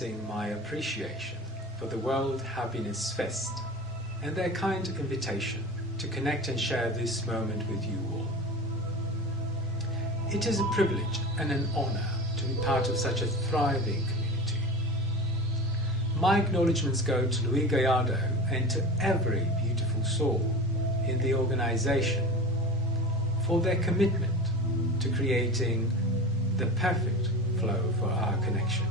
My appreciation for the World Happiness Fest and their kind invitation to connect and share this moment with you all. It is a privilege and an honor to be part of such a thriving community. My acknowledgements go to Luis Gallardo and to every beautiful soul in the organization for their commitment to creating the perfect flow for our connection.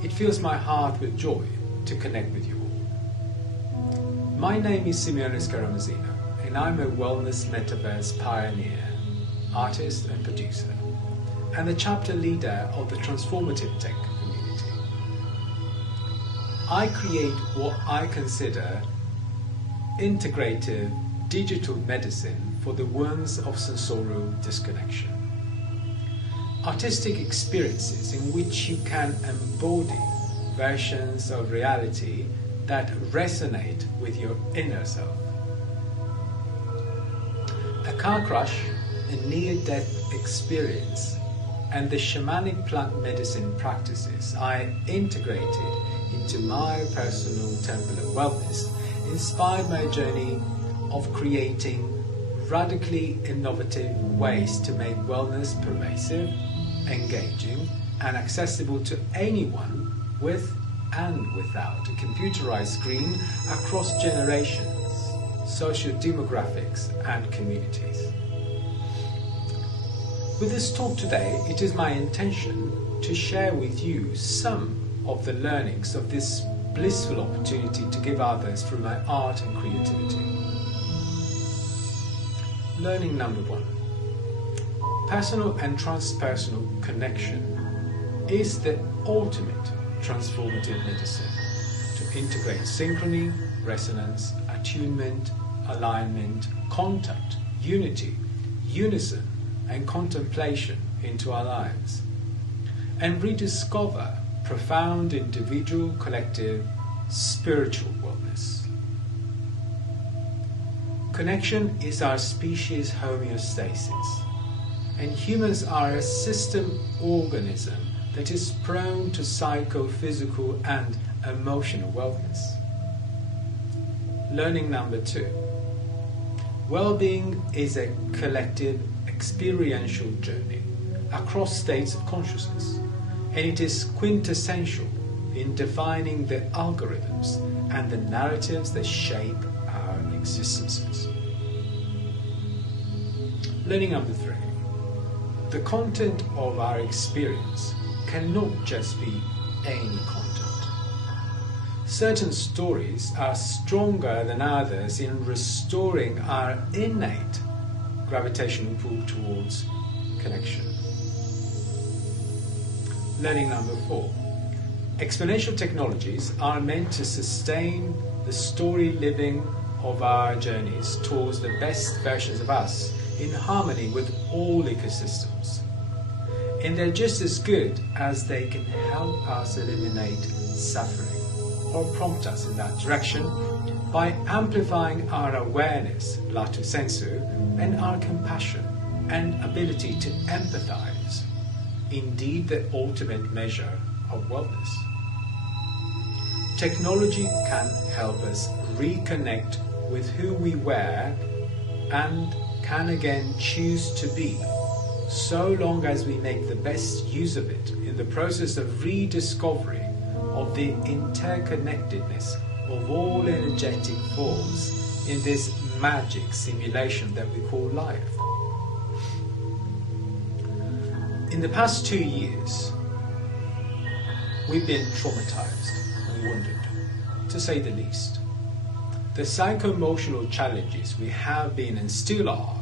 It fills my heart with joy to connect with you all. My name is Simeone Scaramozzino, and I'm a wellness metaverse pioneer, artist and producer, and the chapter leader of the transformative tech community. I create what I consider integrative digital medicine for the wounds of sensorial disconnection. Artistic experiences in which you can embody versions of reality that resonate with your inner self. A car crash, a near-death experience, and the shamanic plant medicine practices I integrated into my personal temple of wellness inspired my journey of creating radically innovative ways to make wellness pervasive, engaging, and accessible to anyone with and without a computerized screen across generations, socio-demographics, and communities. With this talk today, it is my intention to share with you some of the learnings of this blissful opportunity to give others through my art and creativity. Learning number 1. Personal and transpersonal connection is the ultimate transformative medicine to integrate synchrony, resonance, attunement, alignment, contact, unity, unison, and contemplation into our lives, and rediscover profound individual, collective, spiritual wellness. Connection is our species' homeostasis, and humans are a system organism that is prone to psychophysical and emotional wellness. Learning number 2. Well-being is a collective experiential journey across states of consciousness, and it is quintessential in defining the algorithms and the narratives that shape our existences. Learning number 3. The content of our experience cannot just be any content. Certain stories are stronger than others in restoring our innate gravitational pull towards connection. Learning number 4. Exponential technologies are meant to sustain the story living of our journeys towards the best versions of us in harmony with all ecosystems. And they're just as good as they can help us eliminate suffering or prompt us in that direction by amplifying our awareness, lato sensu, and our compassion and ability to empathize, indeed the ultimate measure of wellness. Technology can help us reconnect with who we were and can again choose to be, so long as we make the best use of it in the process of rediscovery of the interconnectedness of all energetic forms in this magic simulation that we call life. In the past 2 years, we've been traumatized and wounded, to say the least. The psycho-emotional challenges we have been and still are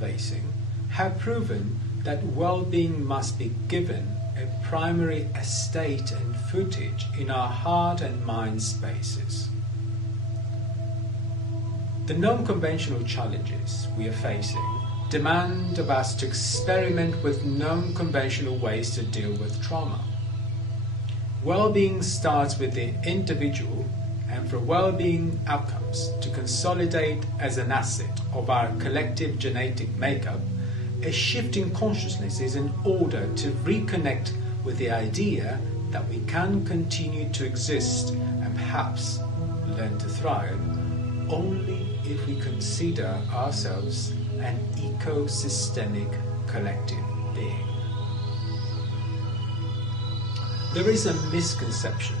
facing have proven that well-being must be given a primary estate and footage in our heart and mind spaces. The non-conventional challenges we are facing demand of us to experiment with non-conventional ways to deal with trauma. Well-being starts with the individual, and for well-being outcomes to consolidate as an asset of our collective genetic makeup, a shift in consciousness is in order to reconnect with the idea that we can continue to exist and perhaps learn to thrive only if we consider ourselves an ecosystemic collective being. There is a misconception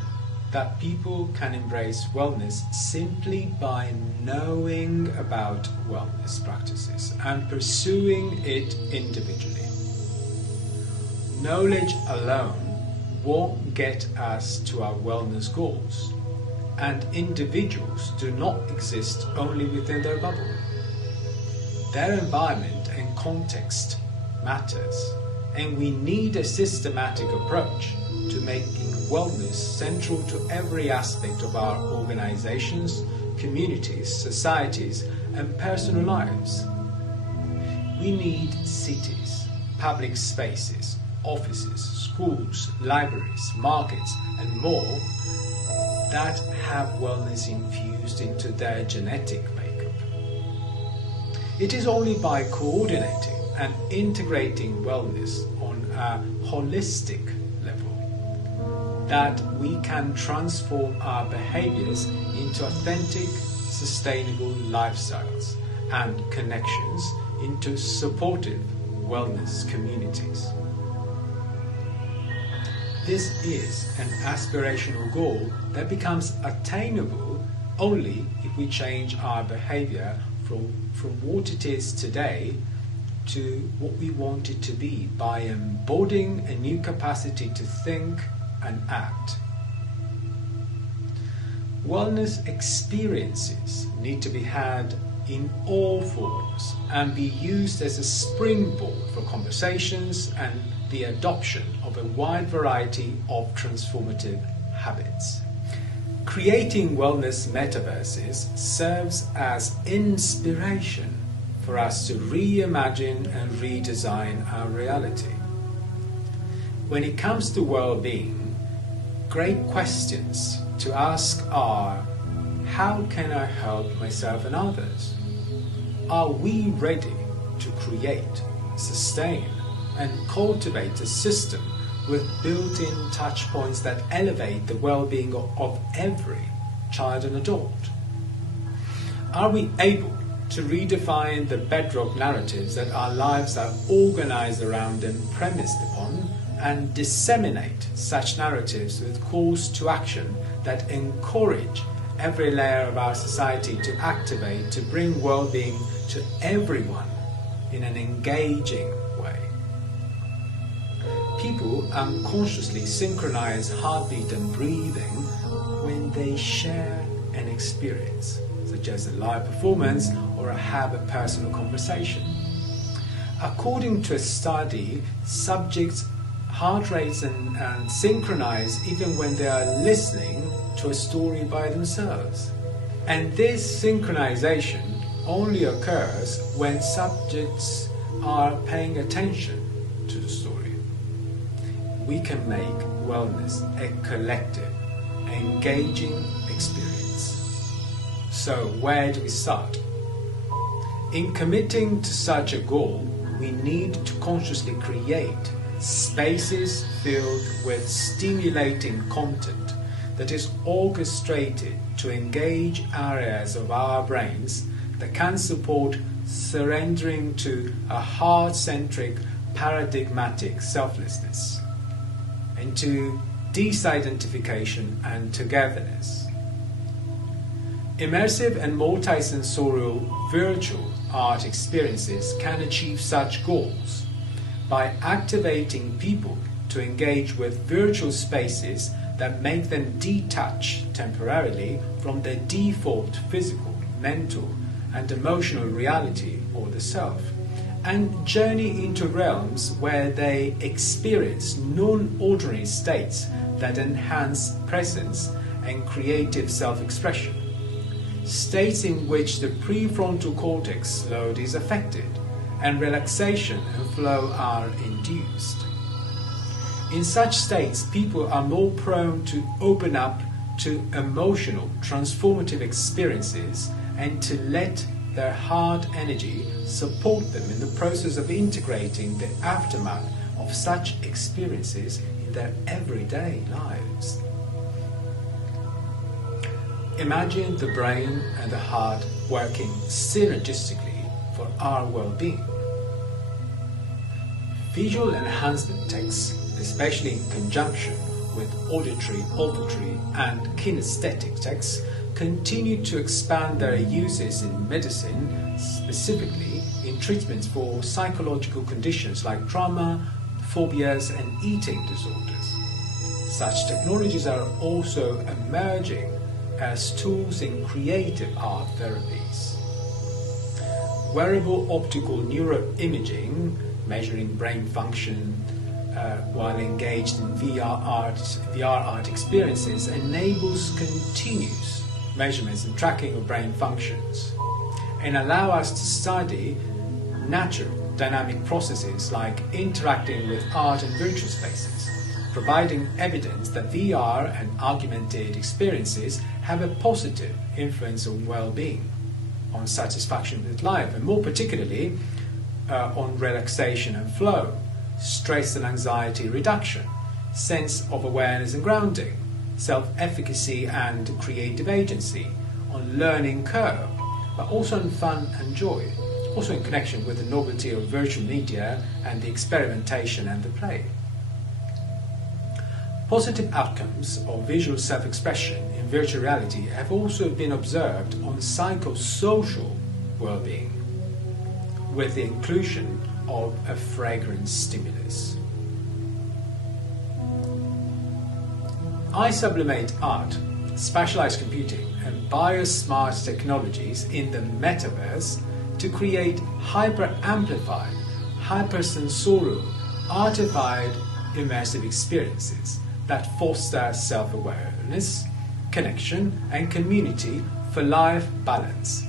that people can embrace wellness simply by knowing about wellness practices and pursuing it individually. Knowledge alone won't get us to our wellness goals, and individuals do not exist only within their bubble. Their environment and context matters, and we need a systematic approach to making wellness central to every aspect of our organizations, communities, societies, and personal lives. We need cities, public spaces, offices, schools, libraries, markets, and more that have wellness infused into their genetic makeup. It is only by coordinating and integrating wellness on a holistic level that we can transform our behaviors into authentic, sustainable lifestyles and connections into supportive wellness communities. This is an aspirational goal that becomes attainable only if we change our behavior from what it is today to what we want it to be by embodying a new capacity to think and act. Wellness experiences need to be had in all forms and be used as a springboard for conversations and the adoption of a wide variety of transformative habits. Creating wellness metaverses serves as inspiration for us to reimagine and redesign our reality. When it comes to well-being, great questions to ask are: how can I help myself and others? Are we ready to create, sustain, and cultivate a system with built-in touch points that elevate the well-being of every child and adult? Are we able to redefine the bedrock narratives that our lives are organized around and premised upon, and disseminate such narratives with calls to action that encourage every layer of our society to activate, to bring well-being to everyone in an engaging way? People unconsciously synchronize heartbeat and breathing when they share an experience, such as a live performance or have a personal conversation. According to a study, subjects' heart rates and synchronize even when they are listening to a story by themselves. And this synchronization only occurs when subjects are paying attention to the story. We can make wellness a collective, engaging experience. So where do we start? In committing to such a goal, we need to consciously create spaces filled with stimulating content that is orchestrated to engage areas of our brains that can support surrendering to a heart-centric, paradigmatic selflessness, and to disidentification and togetherness. Immersive and multisensorial virtual art experiences can achieve such goals by activating people to engage with virtual spaces that make them detach temporarily from their default physical, mental, and emotional reality or the self, and journey into realms where they experience non-ordinary states that enhance presence and creative self-expression. States in which the prefrontal cortex load is affected and relaxation and flow are induced. In such states, people are more prone to open up to emotional, transformative experiences and to let their heart energy support them in the process of integrating the aftermath of such experiences in their everyday lives. Imagine the brain and the heart working synergistically for our well-being. Visual enhancement texts, especially in conjunction with auditory, olfactory, and kinesthetic texts, continue to expand their uses in medicine, specifically in treatments for psychological conditions like trauma, phobias, and eating disorders. Such technologies are also emerging as tools in creative art therapies. Wearable optical neuroimaging, measuring brain function while engaged in VR art experiences, enables continuous measurements and tracking of brain functions, and allow us to study natural dynamic processes like interacting with art and virtual spaces, providing evidence that VR and augmented experiences have a positive influence on well-being, on satisfaction with life, and more particularly on relaxation and flow, stress and anxiety reduction, sense of awareness and grounding, self-efficacy and creative agency, on learning curve, but also on fun and joy, also in connection with the novelty of virtual media and the experimentation and the play. Positive outcomes of visual self-expression in virtual reality have also been observed on psychosocial well-being, with the inclusion of a fragrance stimulus. I sublimate art, specialized computing, and biosmart technologies in the Metaverse to create hyper-amplified, hypersensorial, artified immersive experiences that foster self-awareness, connection, and community for life balance.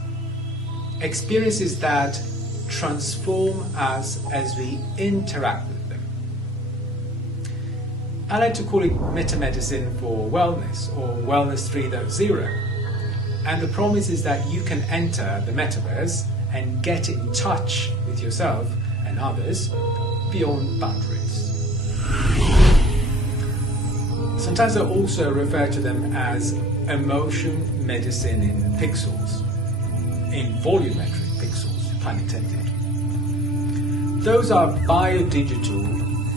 Experiences that transform us as we interact with them. I like to call it metamedicine for wellness, or wellness 3.0. And the promise is that you can enter the metaverse and get in touch with yourself and others beyond boundaries. Sometimes I also refer to them as emotion medicine in pixels, in volumetric pixels, pun intended. Those are biodigital,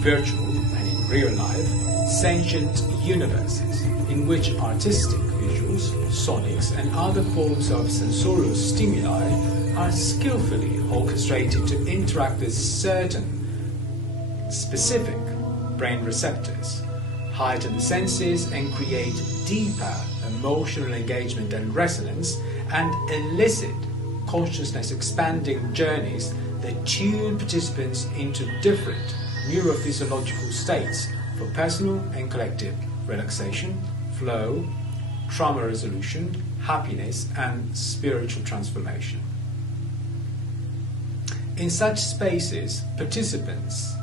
virtual, and in real life, sentient universes in which artistic visuals, sonics, and other forms of sensorial stimuli are skillfully orchestrated to interact with certain specific brain receptors, heighten the senses, and create deeper emotional engagement and resonance, and elicit consciousness-expanding journeys that tune participants into different neurophysiological states for personal and collective relaxation, flow, trauma resolution, happiness, and spiritual transformation. In such spaces, participants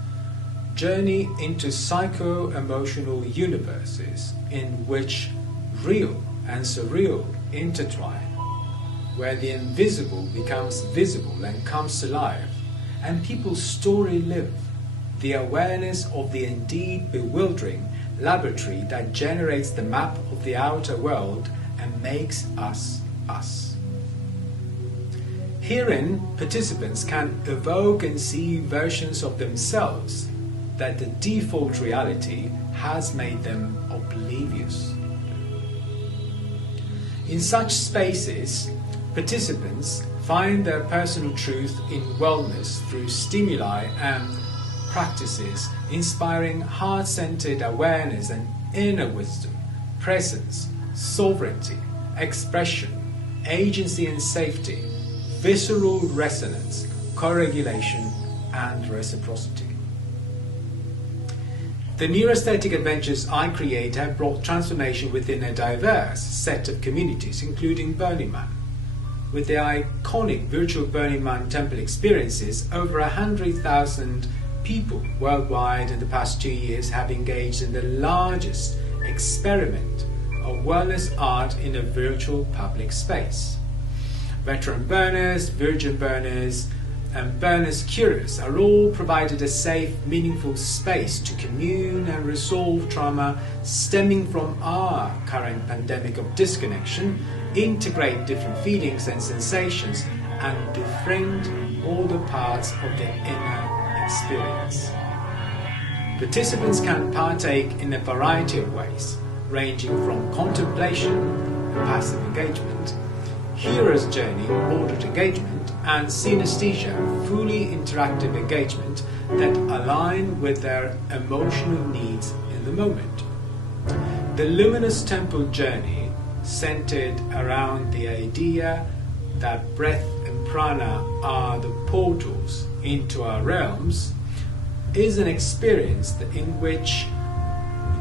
journey into psycho-emotional universes in which real and surreal intertwine, where the invisible becomes visible and comes to life, and people's story live, the awareness of the indeed bewildering laboratory that generates the map of the outer world and makes us us. Herein, participants can evoke and see versions of themselves that the default reality has made them oblivious. In such spaces, participants find their personal truth in wellness through stimuli and practices inspiring heart-centered awareness and inner wisdom, presence, sovereignty, expression, agency and safety, visceral resonance, co-regulation, and reciprocity. The neuroaesthetic adventures I create have brought transformation within a diverse set of communities, including Burning Man. With the iconic virtual Burning Man temple experiences, over 100,000 people worldwide in the past 2 years have engaged in the largest experiment of wellness art in a virtual public space. Veteran burners, virgin burners, and Berners Curious are all provided a safe, meaningful space to commune and resolve trauma stemming from our current pandemic of disconnection, integrate different feelings and sensations, and befriend all the parts of the inner experience. Participants can partake in a variety of ways, ranging from contemplation and passive engagement, hero's journey, ordered engagement, and synesthesia, fully interactive engagement that align with their emotional needs in the moment. The luminous temple journey, centered around the idea that breath and prana are the portals into our realms, is an experience in which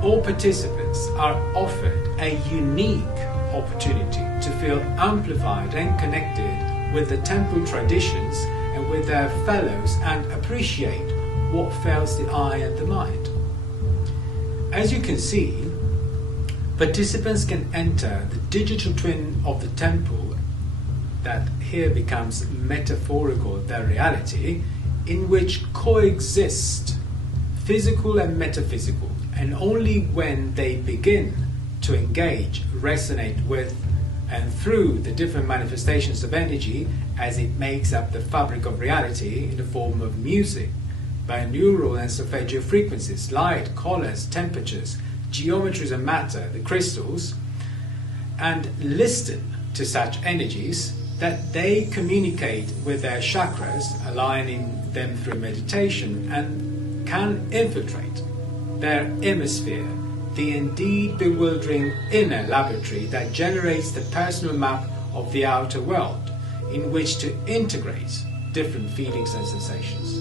all participants are offered a unique opportunity to feel amplified and connected with the temple traditions and with their fellows and appreciate what fills the eye and the mind. As you can see, participants can enter the digital twin of the temple, that here becomes metaphorical their reality, in which coexist physical and metaphysical, and only when they begin to engage, resonate with, and through the different manifestations of energy as it makes up the fabric of reality in the form of music, binaural and solfeggio frequencies, light, colors, temperatures, geometries of matter, the crystals, and listen to such energies, that they communicate with their chakras, aligning them through meditation, and can infiltrate their hemisphere, the indeed bewildering inner laboratory that generates the personal map of the outer world, in which to integrate different feelings and sensations.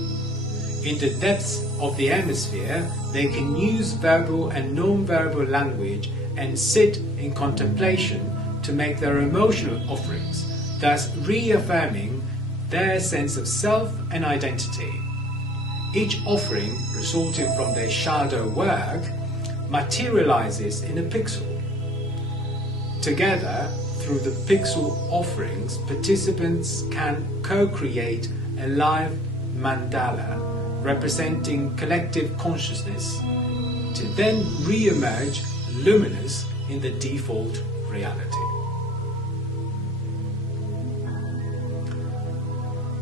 In the depths of the hemisphere, they can use verbal and non-verbal language and sit in contemplation to make their emotional offerings, thus reaffirming their sense of self and identity. Each offering, resulting from their shadow work, materializes in a pixel. Together, through the pixel offerings, participants can co-create a live mandala representing collective consciousness to then re-emerge luminous in the default reality.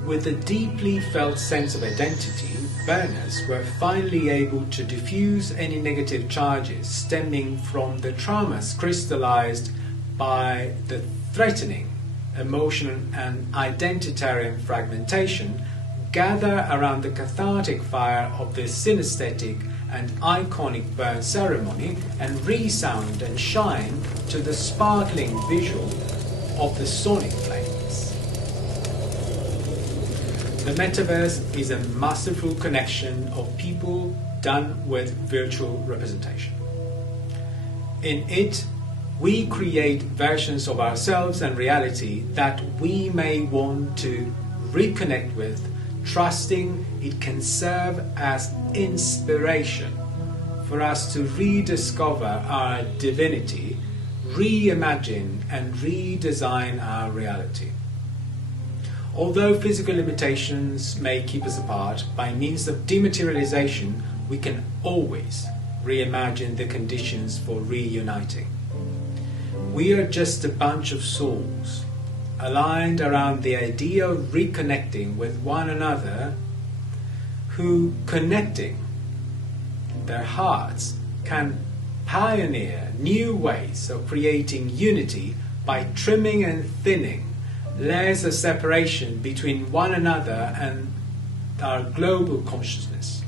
With a deeply felt sense of identity, Berners were finally able to diffuse any negative charges stemming from the traumas crystallized by the threatening, emotional and identitarian fragmentation, gather around the cathartic fire of the synesthetic and iconic burn ceremony and resound and shine to the sparkling visual of the sonic flames. The Metaverse is a masterful connection of people done with virtual representation. In it, we create versions of ourselves and reality that we may want to reconnect with, trusting it can serve as inspiration for us to rediscover our divinity, reimagine and redesign our reality. Although physical limitations may keep us apart, by means of dematerialization, we can always reimagine the conditions for reuniting. We are just a bunch of souls, aligned around the idea of reconnecting with one another, who, connecting their hearts, can pioneer new ways of creating unity by trimming and thinning layers of separation between one another and our global consciousness,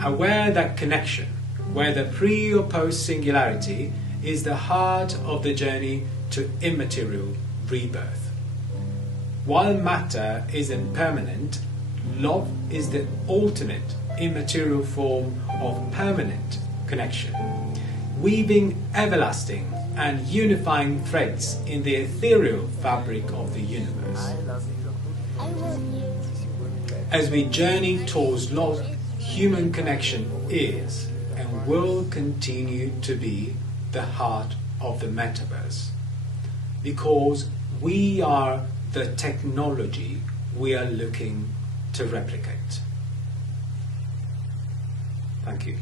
aware that connection, whether pre or post singularity, is the heart of the journey to immaterial rebirth. While matter is impermanent, love is the ultimate immaterial form of permanent connection, weaving everlasting and unifying threads in the ethereal fabric of the universe. As we journey towards love, human connection is and will continue to be the heart of the Metaverse, because we are the technology we are looking to replicate. Thank you.